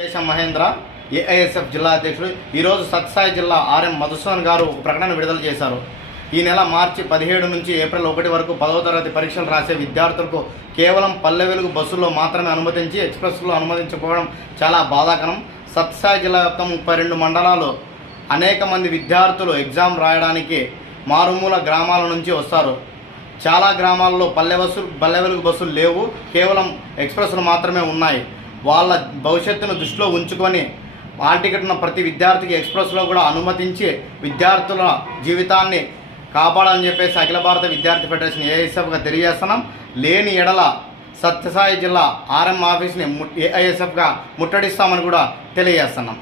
శేషం మహేంద్ర ఏఐఎస్ఎఫ్ జిల్లా అధ్యక్షుడు ఈరోజు సత్సాయి జిల్లా ఆర్ఎం మధుసూదన్ గారు ఒక ప్రకటన విడుదల చేశారు. ఈ నెల మార్చి పదిహేడు నుంచి ఏప్రిల్ ఒకటి వరకు పదవ తరగతి పరీక్షలు రాసే విద్యార్థులకు కేవలం పల్లె వెలుగు బస్సుల్లో మాత్రమే అనుమతించి ఎక్స్ప్రెస్లో అనుమతించకపోవడం చాలా బాధాకరం. సత్సాయి జిల్లా యొక్క ముప్పై రెండు మండలాలు అనేక మంది విద్యార్థులు ఎగ్జామ్ రాయడానికి మారుమూల గ్రామాల నుంచి వస్తారు. చాలా గ్రామాల్లో పల్లె బస్సులు పల్లె వెలుగు బస్సులు లేవు. కేవలం ఎక్స్ప్రెస్లు మాత్రమే ఉన్నాయి. వాళ్ళ భవిష్యత్తును దృష్టిలో ఉంచుకొని హాల్ టికెట్ను ప్రతి విద్యార్థికి ఎక్స్ప్రెస్లో కూడా అనుమతించి విద్యార్థుల జీవితాన్ని కాపాడాలని చెప్పేసి అఖిల భారత విద్యార్థి ఫెడరేషన్ ఏఐఎస్ఎఫ్గా తెలియజేస్తున్నాం. లేని ఎడల సత్యసాయి జిల్లా ఆర్ఎం ఆఫీస్ని ఏఐఎస్ఎఫ్గా ముట్టడిస్తామని కూడా తెలియజేస్తున్నాం.